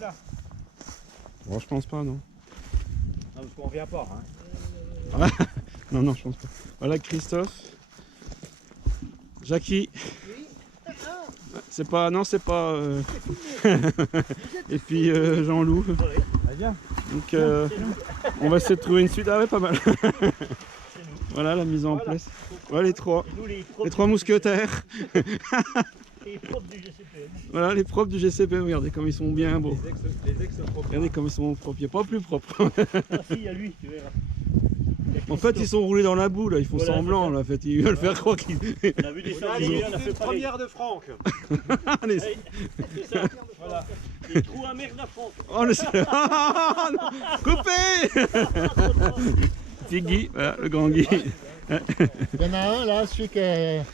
là. Bon, je pense pas, non. Non, parce qu'on revient pas. Hein. Non, non, je pense pas. Voilà Christophe. Jackie. C'est pas... Non, c'est pas... Et puis Jean-Loup. Donc on va essayer de trouver une suite. Ah ouais, pas mal. Voilà la mise en place. Voilà les trois mousquetaires. Les propres du GCPN. Voilà les propres du GCPN. Regardez comme ils sont bien beaux. Les ex-propres. Regardez comme ils sont propres. Il n'y a pas plus propre. Ah si, il y a lui, tu verras. En fait, ils sont roulés dans la boue là. Ils font Voilà, semblant là. En fait, ils veulent faire croire qu'ils. On a vu des sangliers, on a fait pareil. Première de Franck. Allez. Ouais, c'est ça. Voilà. Les trous à merde à Franck. Oh le coupé. Petit Guy, voilà, le grand Guy. Il y en a un là, celui qui a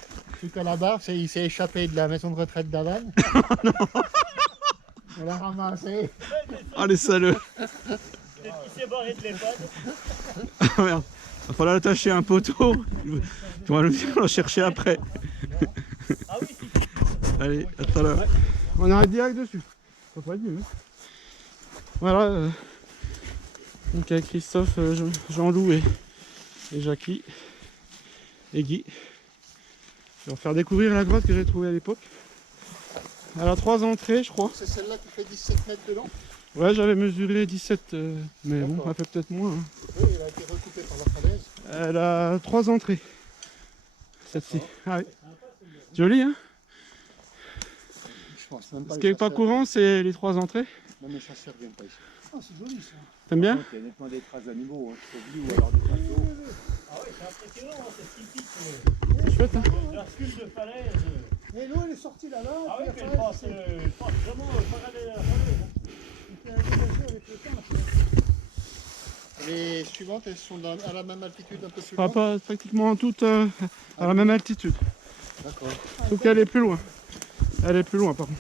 la barre, il s'est échappé de la maison de retraite d'Havane. On l'a ramassé. Oh les salauds. Il s'est barré de l'EHPAD. Ah merde. Il va falloir l'attacher à un poteau. On va le chercher après. Ah oui, Allez, à tout à l'heure. On arrête direct dessus. Ça pas mieux. Voilà. Donc avec Christophe, Jean-Loup et Jackie et Guy. Je vais leur faire découvrir la grotte que j'ai trouvée à l'époque. Elle a 3 entrées, je crois. C'est celle-là qui fait 17 mètres de long. Ouais, j'avais mesuré 17, mais bon, elle fait peut-être moins. Hein. Oui, elle a été recoupée par la falaise. Elle a 3 entrées. Celle-ci. Ah oui. Joli, hein? Je pense même pas. Ce qui n'est pas courant, c'est les 3 entrées. Non, mais ça ne sert bien pas ici. Ah, c'est joli ça. T'aimes bien? Il y a nettement des traces d'animaux, hein, ou alors des traces. ah oui, c'est impressionnant, hein, c'est typique. C'est chouette, hein? La sculpte de falaise. Et l'eau elle est sortie là, là. Ah oui, puis mais la elle falaise, passe vraiment parallèle à la falaise. c'est aménagé avec le temps. Les suivantes, elles sont à la même altitude, un peu plus Pas, loin. pas pratiquement toutes à la même altitude. D'accord. Sauf qu'elle est plus loin. Elle est plus loin, par contre.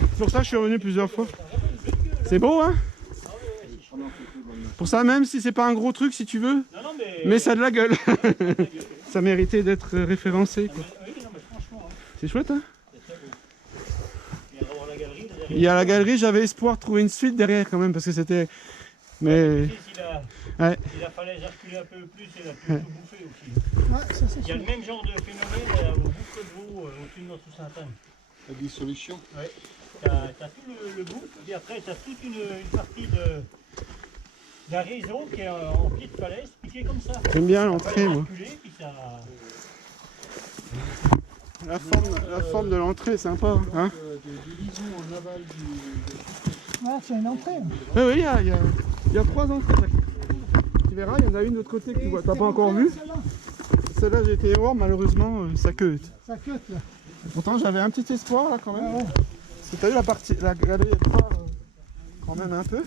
C'est pour ça que je suis revenu plusieurs fois. C'est beau, hein? Pour ça, même si c'est pas un gros truc, si tu veux, Non, non, mais ça a de la gueule. Ça méritait d'être référencé, quoi. Oui, non, mais franchement, hein, C'est chouette, hein? c'est très beau. Il y a vraiment la galerie derrière. Il y a la galerie, j'avais espoir de trouver une suite derrière quand même, parce que c'était... Mais... Ouais. Si la falaise a reculé un peu plus, elle a pu tout bouffer aussi. Ouais, ça c'est Il y a sûr. le même genre de phénomène au boucle de veau au-dessus de notre Sainte-Anne. La dissolution. Ouais. T'as tout le boucle, et après t'as toute une partie d'un réseau qui est en pied de falaise, piqué comme ça. J'aime bien La l'entrée, falaise a moi. reculé, puis ça... La forme de l'entrée, sympa, hein? Du lison en aval du... Ouais, c'est une entrée. Oui, oui, il y a 3 entrées. Jacques. Tu verras, il y en a une de l'autre côté que tu vois. T'as pas encore vu? Celle-là, j'ai été voir, malheureusement, ça queue. Ça cut là. Pourtant, j'avais un petit espoir là quand même. Ah ouais. Parce que t'as vu la galerie, elle part quand même un peu.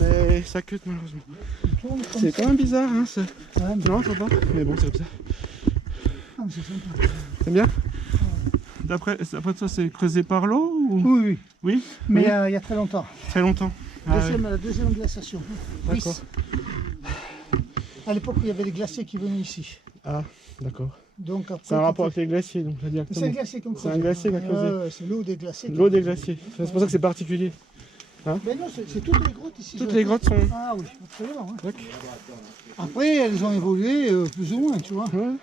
Mais ça queue malheureusement. Tourne comme C'est ça. quand même bizarre, hein? Ouais, mais- Non, je vois pas. Mais bon, c'est comme ça. Ah, mais c'est sympa. T'aimes bien? D'après toi, c'est creusé par l'eau ou... Oui, oui. Oui? Mais Oui. il y a très longtemps. Très longtemps. Ah, La deuxième glaciation. ouais. D'accord. À l'époque, il y avait les glaciers qui venaient ici. Ah, d'accord. Donc après, C'est un rapport avec les glaciers, donc là c'est un directement. glacier comme C'est un glacier qui a creusé. c'est l'eau des glaciers. L'eau des glaciers. C'est pour ça que c'est particulier. Mais non, c'est toutes les grottes ici. Toutes les grottes sont... Ah oui, absolument. Hein. Tac. Après, elles ont évolué plus ou moins, tu vois. Ouais.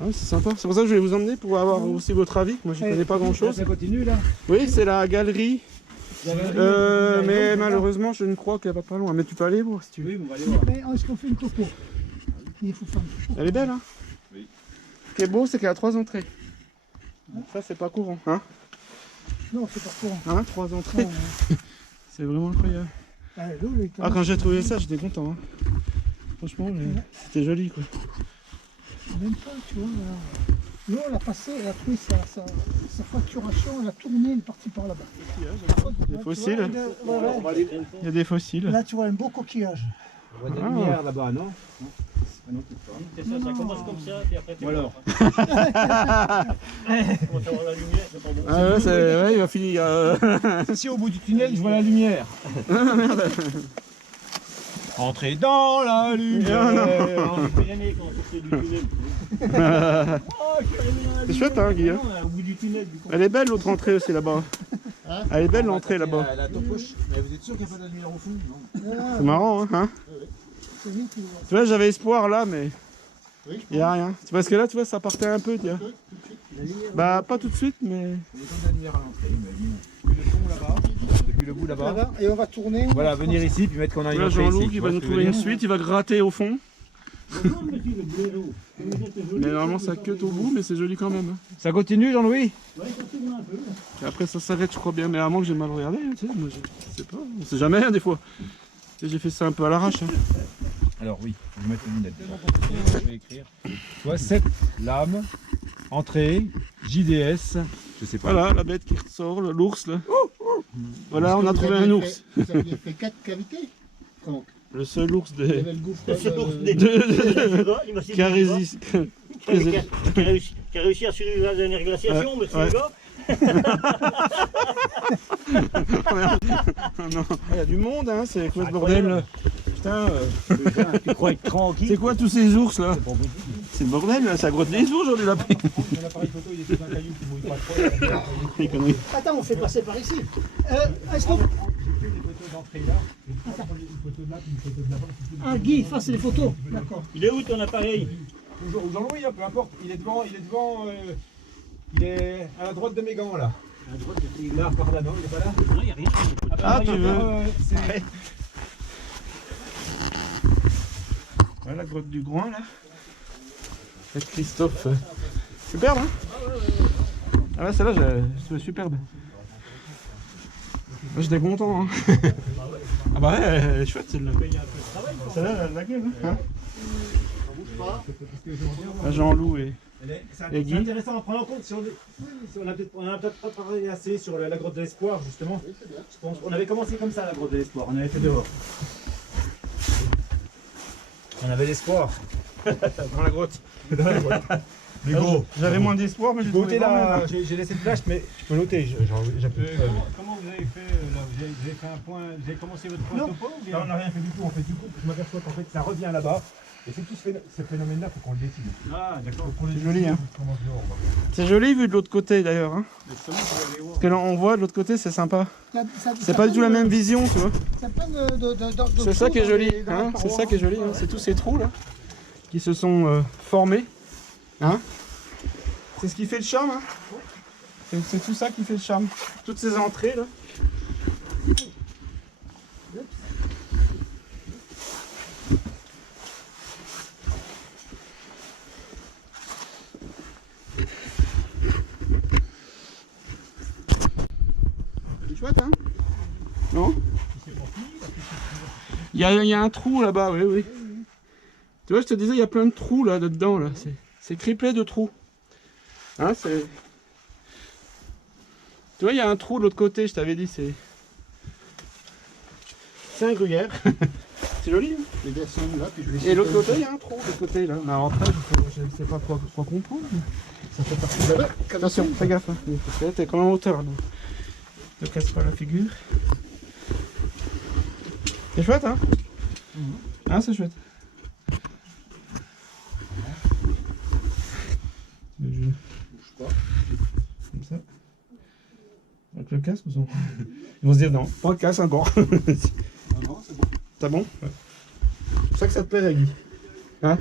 Ouais, c'est sympa. C'est pour ça que je vais vous emmener pour avoir aussi votre avis. Moi, je connais pas grand-chose. Ça continue là. Oui, c'est la galerie. Mais malheureusement, je ne crois qu'elle va pas loin. Mais tu peux aller voir si tu veux. Oui, on va aller voir. Mais est-ce qu'on fait une topo? Il faut faire une topo. Elle est belle, hein? Oui. Ce qui est beau, c'est qu'elle a 3 entrées. Ça, c'est pas courant, hein? Non, c'est pas courant. Hein, 3 entrées. Non, C'est vraiment incroyable. l'eau, elle est Ah, quand j'ai trouvé ça, j'étais content. Hein. Franchement, c'était joli, quoi. même pas, tu vois. L'eau, elle a passé, elle a pris sa fracturation, elle a tourné, elle est partie par là-bas. Des fossiles. On va aller. Il y a des fossiles. Là, tu vois un beau coquillage. On voit des lumières là-bas, non? C'est ça, ça commence comme ça, puis après t'es Voilà. mort. Tu commences à voir la lumière, c'est pas bon. Ah ouais, ouais, il va finir. Si au bout du tunnel, je vois la lumière. Entrez dans la lumière. C'est l'année quand on sortait du tunnel. C'est chouette, hein, Guy, hein? Non, au bout du tunnel, du coup. Elle est belle, l'autre entrée aussi, là-bas. Ah Hein? Elle est belle l'entrée là-bas. La topoche. Mais vous êtes sûr qu'il n'y a pas d'annuaire au fond? Non. Ah, C'est marrant, hein? c'est lui qui... Tu vois, j'avais espoir là, mais Oui, je il n'y a rien. Parce que là, tu vois, ça partait un peu, tu vois. Bah, pas tout de suite, mais. Il y a pas d'annuaire à l'entrée. Mais bon. Depuis le fond là-bas. Depuis le bout là-bas. Là-bas, et on va tourner. Voilà, venir ici puis mettre qu'on a une Là, entrée ici. Jean-Loup tu qui vois va ce nous que je veux trouver une dire? suite, il va gratter au fond. Bonjour, monsieur le blaireau. Vous êtes joli. Mais normalement, ça queue au bout, mais c'est joli quand même. hein. Ça continue, Jean-Louis? Ouais, ça tourne un peu. là. Et après, ça s'arrête, je crois bien. Mais à moins que j'ai mal regardé, hein, tu sais, moi, je sais pas. On sait jamais, hein, des fois. Tu sais, j'ai fait ça un peu à l'arrache. hein. Alors oui, je vais mettre une lunette. Je vais écrire. Soit 7 lames, entrée, JDS, je sais pas. Voilà, la bête qui ressort, l'ours là. Voilà, on a trouvé un ours. Vous aviez fait 4 cavités. Donc, Le seul ours il y de... avait le gouffre. C'est l'ours de- des- il m'a qui a résisté. qui a réussi à survivre à la dernière glaciation, Ouais, monsieur ouais. le gars. Non, il y a du monde, hein, c'est quoi ce bordel? Putain, Tu crois être tranquille? c'est quoi tous ces ours là? C'est le bordel, là, ça grotte les ours aujourd'hui là. Mon appareil photo, il est sous un caillou qui mouille pas trop. Les conneries. Attends, on fait passer par ici. Stop. J'ai pris des photos d'entrée là. Je vais prendre une photo de là puis une photo de là-bas. Ah, Guy, fasse les photos. D'accord. Il est où ton appareil? Ou Jean-Louis, hein, peu importe. Il est devant, il est à la droite de mes gants là. À droite de tes Là, par là, non, il est pas là. Non, il n'y a rien. Ah, tu veux? C'est... Voilà la grotte du Groin là. Avec Christophe. Superbe, hein? Ah ouais, celle-là, je trouvais superbe. Moi, j'étais content, hein. Ah bah ouais, elle est chouette celle-là. Celle-là, elle a la gueule, hein? Ah, Jean-Loup et... Et Guy. C'est intéressant à prendre en compte. On n'a peut-être pas parlé assez sur la grotte de l'espoir, justement. Je pense qu'on avait commencé comme ça, la grotte de l'espoir. On avait fait dehors. On avait l'espoir. Dans la grotte. Mais gros. J'avais moins d'espoir, mais j'ai Notez trouvé quand même, là, hein. j'ai laissé une flash, mais tu peux noter. Comment vous avez fait là? Vous avez fait un point, vous avez commencé votre point topo ou bien? Non, on n'a rien fait du tout. En fait, du coup, je m'aperçois qu'en fait, ça revient là-bas. Et c'est tout ce phénomène-là, il faut qu'on le décide. Ah, d'accord. C'est joli, hein. On commence dehors, on va voir. C'est joli vu de l'autre côté d'ailleurs, hein. Parce que là, on voit de l'autre côté, c'est sympa. C'est pas du tout la même vision, tu vois. C'est ça qui est joli, hein. C'est ça qui est joli, hein. C'est tous ces trous là qui se sont formés, hein. C'est ce qui fait le charme, hein. C'est tout ça qui fait le charme. Toutes ces entrées là. C'est chouette, hein. Non? Il y a un trou là-bas, oui, oui. Tu vois, je te disais, il y a plein de trous là dedans, là. C'est criblé de trous. Hein, c'est... Tu vois, il y a un trou de l'autre côté, je t'avais dit, c'est un gruyère. C'est joli, hein. Je vais descendre là, puis je vais Et l'autre côté, il y a un trou, de l'autre côté, là. Mais après, je ne sais pas quoi comprendre. mais ça fait partie de la... Attention, fais gaffe, hein. Parce que là, t'es quand même en hauteur, là. Ne casse pas la figure. C'est chouette, hein. Hein, c'est chouette. Je bouge pas. Comme ça. Avec le casque ou sans? Ils vont se dire non, pas de casque encore. Non, non, c'est bon. T'as bon? Ouais. C'est pour ça que ça te plaît, Guy. Hein?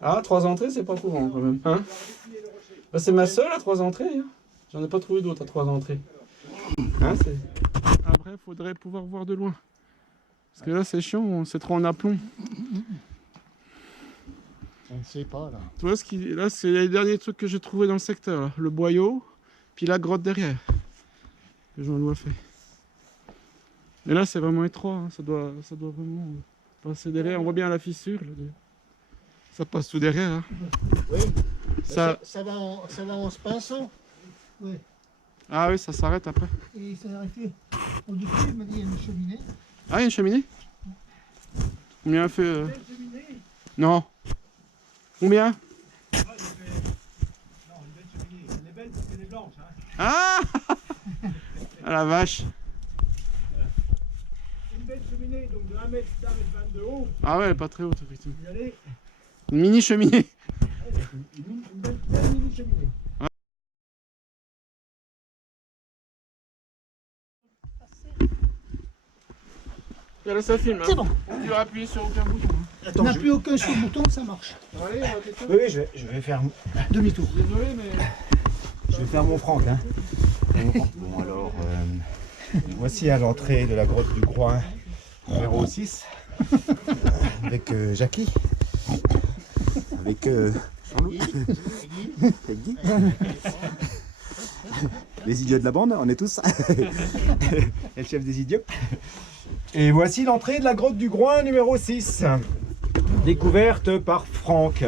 Ah, 3 entrées, c'est pas courant quand même. Hein? Bah, c'est ma seule à 3 entrées. Hein. J'en ai pas trouvé d'autres à 3 entrées. Hein, c'est... Après, il faudrait pouvoir voir de loin. Parce que là, c'est chiant, c'est trop en aplomb. On ne sait pas là. Tu vois, là, c'est les derniers trucs que j'ai trouvé dans le secteur. Là. Le boyau, puis la grotte derrière. Que Jean-Loup a fait. Et là, c'est vraiment étroit. Hein. Ça doit vraiment passer derrière. On voit bien la fissure. Là, ça passe tout derrière. Hein. Oui. Ça... Ça va en se pinçant. Oui. Ah oui, ça s'arrête après. Et ça a arrêté. Au-dessus, il m'a dit il y a une cheminée. Ah, il y a une cheminée? Combien elle fait Non. Combien? Non, une belle cheminée. Elle est belle parce qu'elle est blanche. Hein. Ah Ah la vache. Une belle cheminée, donc de 1 mètre, 1m20 de haut. Ah ouais, elle est pas très haute, effectivement. Vous y allez. Une mini cheminée. Une belle mini cheminée. Là, ça filme. C'est bon. Tu vas appuyer sur aucun bouton. On n'a plus aucun sur le bouton, ça marche. Allez, Oui, oui, je vais faire, Demi-tour. désolé, mais. je vais faire mon Franck. Hein. Bon, alors, voici à l'entrée de la grotte du Groin, numéro 6, avec Jackie, avec Jean-Louis, avec Guy. Les idiots de la bande, on est tous. Et le chef des idiots. Et voici l'entrée de la grotte du Groin numéro 6, découverte par Franck.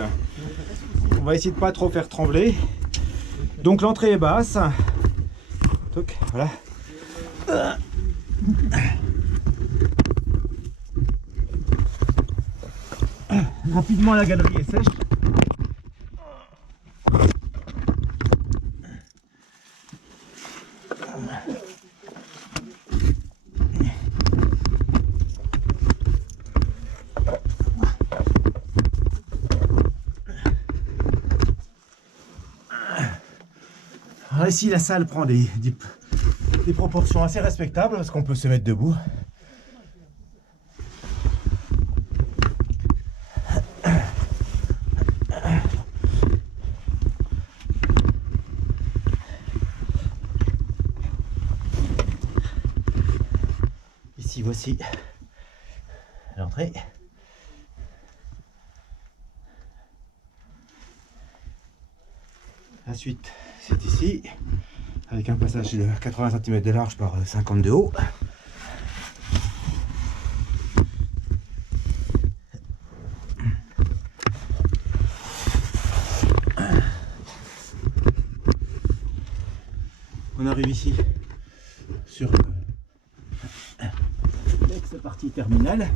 On va essayer de pas trop faire trembler. Donc l'entrée est basse. Toc, voilà. Rapidement, la galerie est sèche. Alors ici, la salle prend des proportions assez respectables parce qu'on peut se mettre debout. Ici, voici l'entrée. La suite, c'est ici, avec un passage de 80 cm de large par 50 de haut. On arrive ici sur l'ex-partie terminale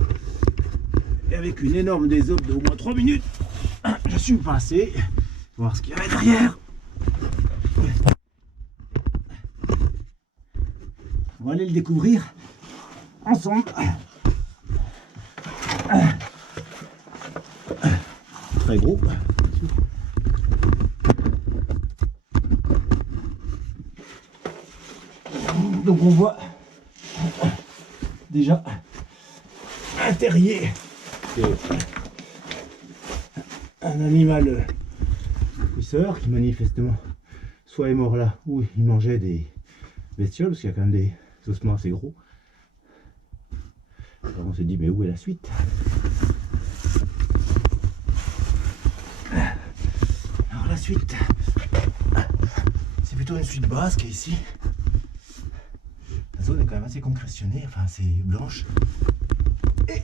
et avec une énorme désope de au moins 3 minutes. Je suis passé voir ce qu'il y avait derrière. On va aller le découvrir ensemble. Très gros. Donc on voit déjà un terrier. Un animal pousseur qui manifestement soit est mort là ou il mangeait des bestioles parce qu'il y a quand même des ossements assez gros. Alors on se dit mais où est la suite? Alors la suite, c'est plutôt une suite basse qui est ici. La zone est quand même assez concrétionnée, enfin assez blanche. Et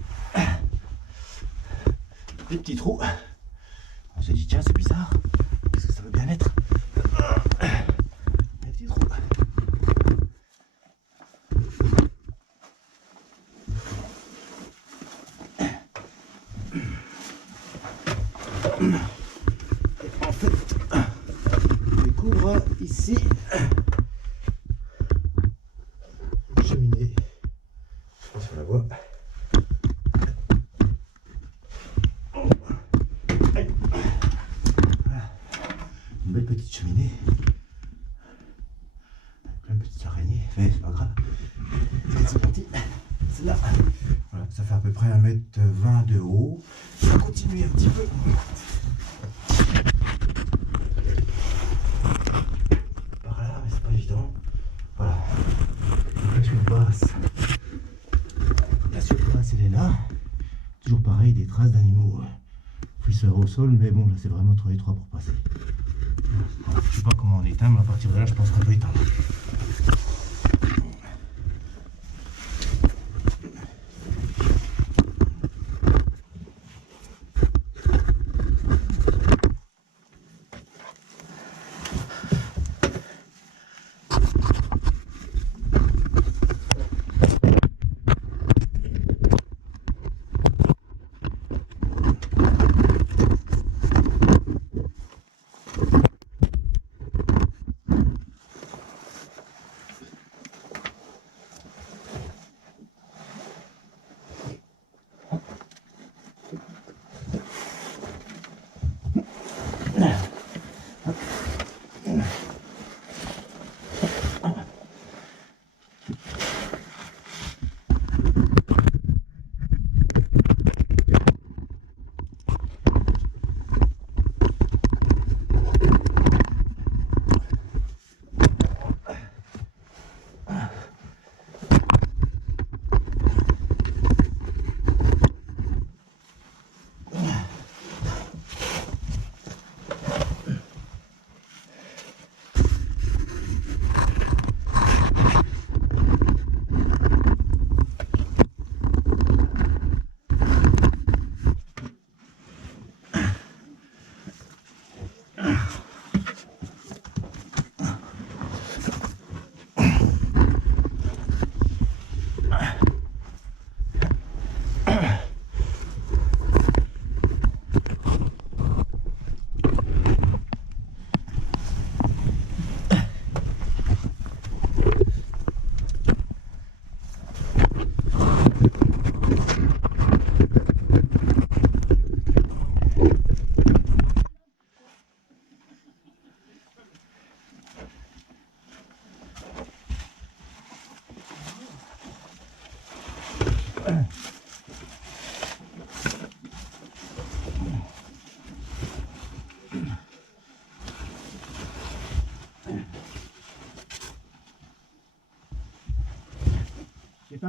des petits trous. On se dit tiens c'est bizarre, qu'est-ce que ça veut bien être? Des petits trous. En fait, on découvre ici une cheminée. Je pense qu'on la voit. Une belle petite cheminée. Plein de petites araignées. Mais c'est pas grave. C'est parti. C'est là. Voilà, ça fait à peu près 1,20 m de haut. On va continuer un petit peu. Par là, mais c'est pas évident. Voilà. Donc la suite basse. La suite basse, elle est là. Toujours pareil, des traces d'animaux fouisseurs au sol, mais bon, là c'est vraiment trop étroit pour passer. Je sais pas comment on éteint, mais à partir de là, je pense qu'on peut éteindre.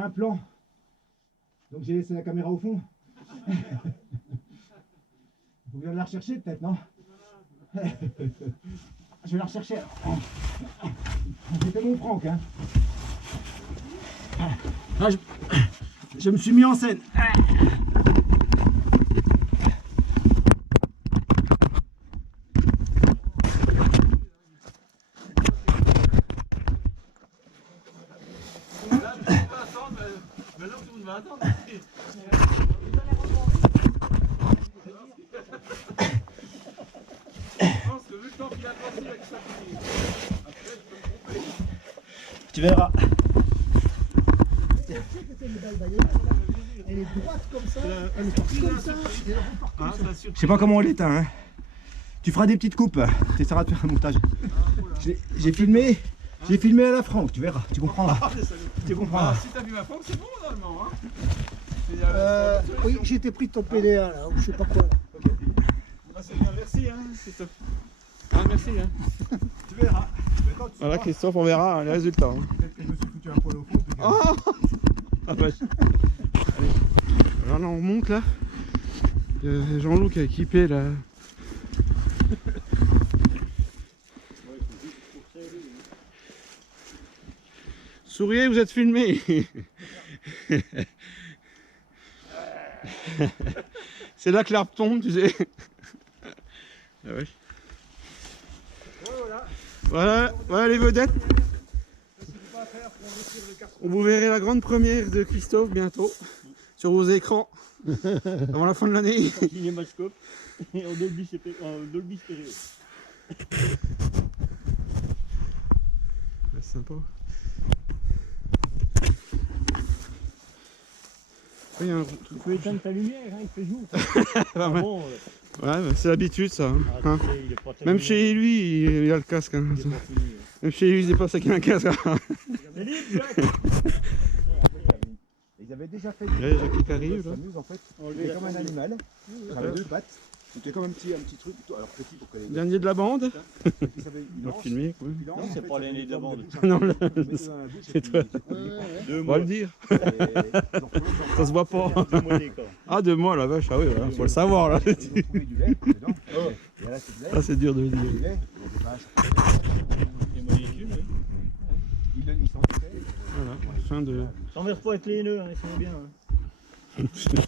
un plan. Donc j'ai laissé la caméra au fond. Vous venez la rechercher peut-être, non? Je vais la rechercher alors. C'était mon Franck, hein. Ah, je me suis mis en scène. Tu verras. Elle est droite comme ça, elle est partie comme ça, et elle repart comme ça. Je sais pas comment on l'éteint, hein. Tu feras des petites coupes, tu essaieras de faire un montage. J'ai filmé à la Franck, tu verras, tu comprendras. Tu comprendras. Si t'as vu ma forme, c'est bon normalement. Oui, j'ai été pris de ton PDA là, ou je sais pas quoi là. C'est bien, merci Christophe. Merci. Tu verras. Voilà Christophe, on verra les résultats. Peut-être que je me suis foutu un poil au fond. Ah bah. Allez. Alors là on monte là. Il y a Jean-Loup qui a équipé là. Souriez, vous êtes filmé. C'est là que l'arbre tombe, tu sais. Ah ouais. Voilà les vedettes. Vous verrez la grande première de Christophe bientôt sur vos écrans avant la fin de l'année. Cinémascope et en Dolby stéréo. C'est sympa. Il y a un truc. Tu peux éteindre ta lumière, hein, il fait jour. Ah ouais. Bon, Ouais, bah, c'est l'habitude ça. Hein. Hein. tu sais, il est pas Même terminé. chez lui, il a le casque. Hein. Il est pas fini. Même chez lui, il n'est pas ça qu'il a un casque. Hein. C'est libre, Jack. Ils avaient déjà fait Il y a Jackie qui arrive là. s'amuse en fait. Il est comme un animal. Il avait deux pattes. C'était comme un petit truc, alors petit pour qu'elle ait. Dernier de la bande. Il On va filmer quoi. Non, c'est pas l'aîné de la bande. Non, là, c'est toi. Deux On va mois. le dire. Ça se voit pas. 2 mois d'écart. Ah, 2 mois la vache, ah oui, voilà, faut le savoir là. Ils ont trouvé du lait dedans. Et là, c'est du lait. Ça c'est dur de le Du dire. lait, des vaches. Les molécules, oui. Ils s'en foutaient. Voilà, fin de. T'emmerdes pas avec les nœuds, hein, ils sont bien. Hein.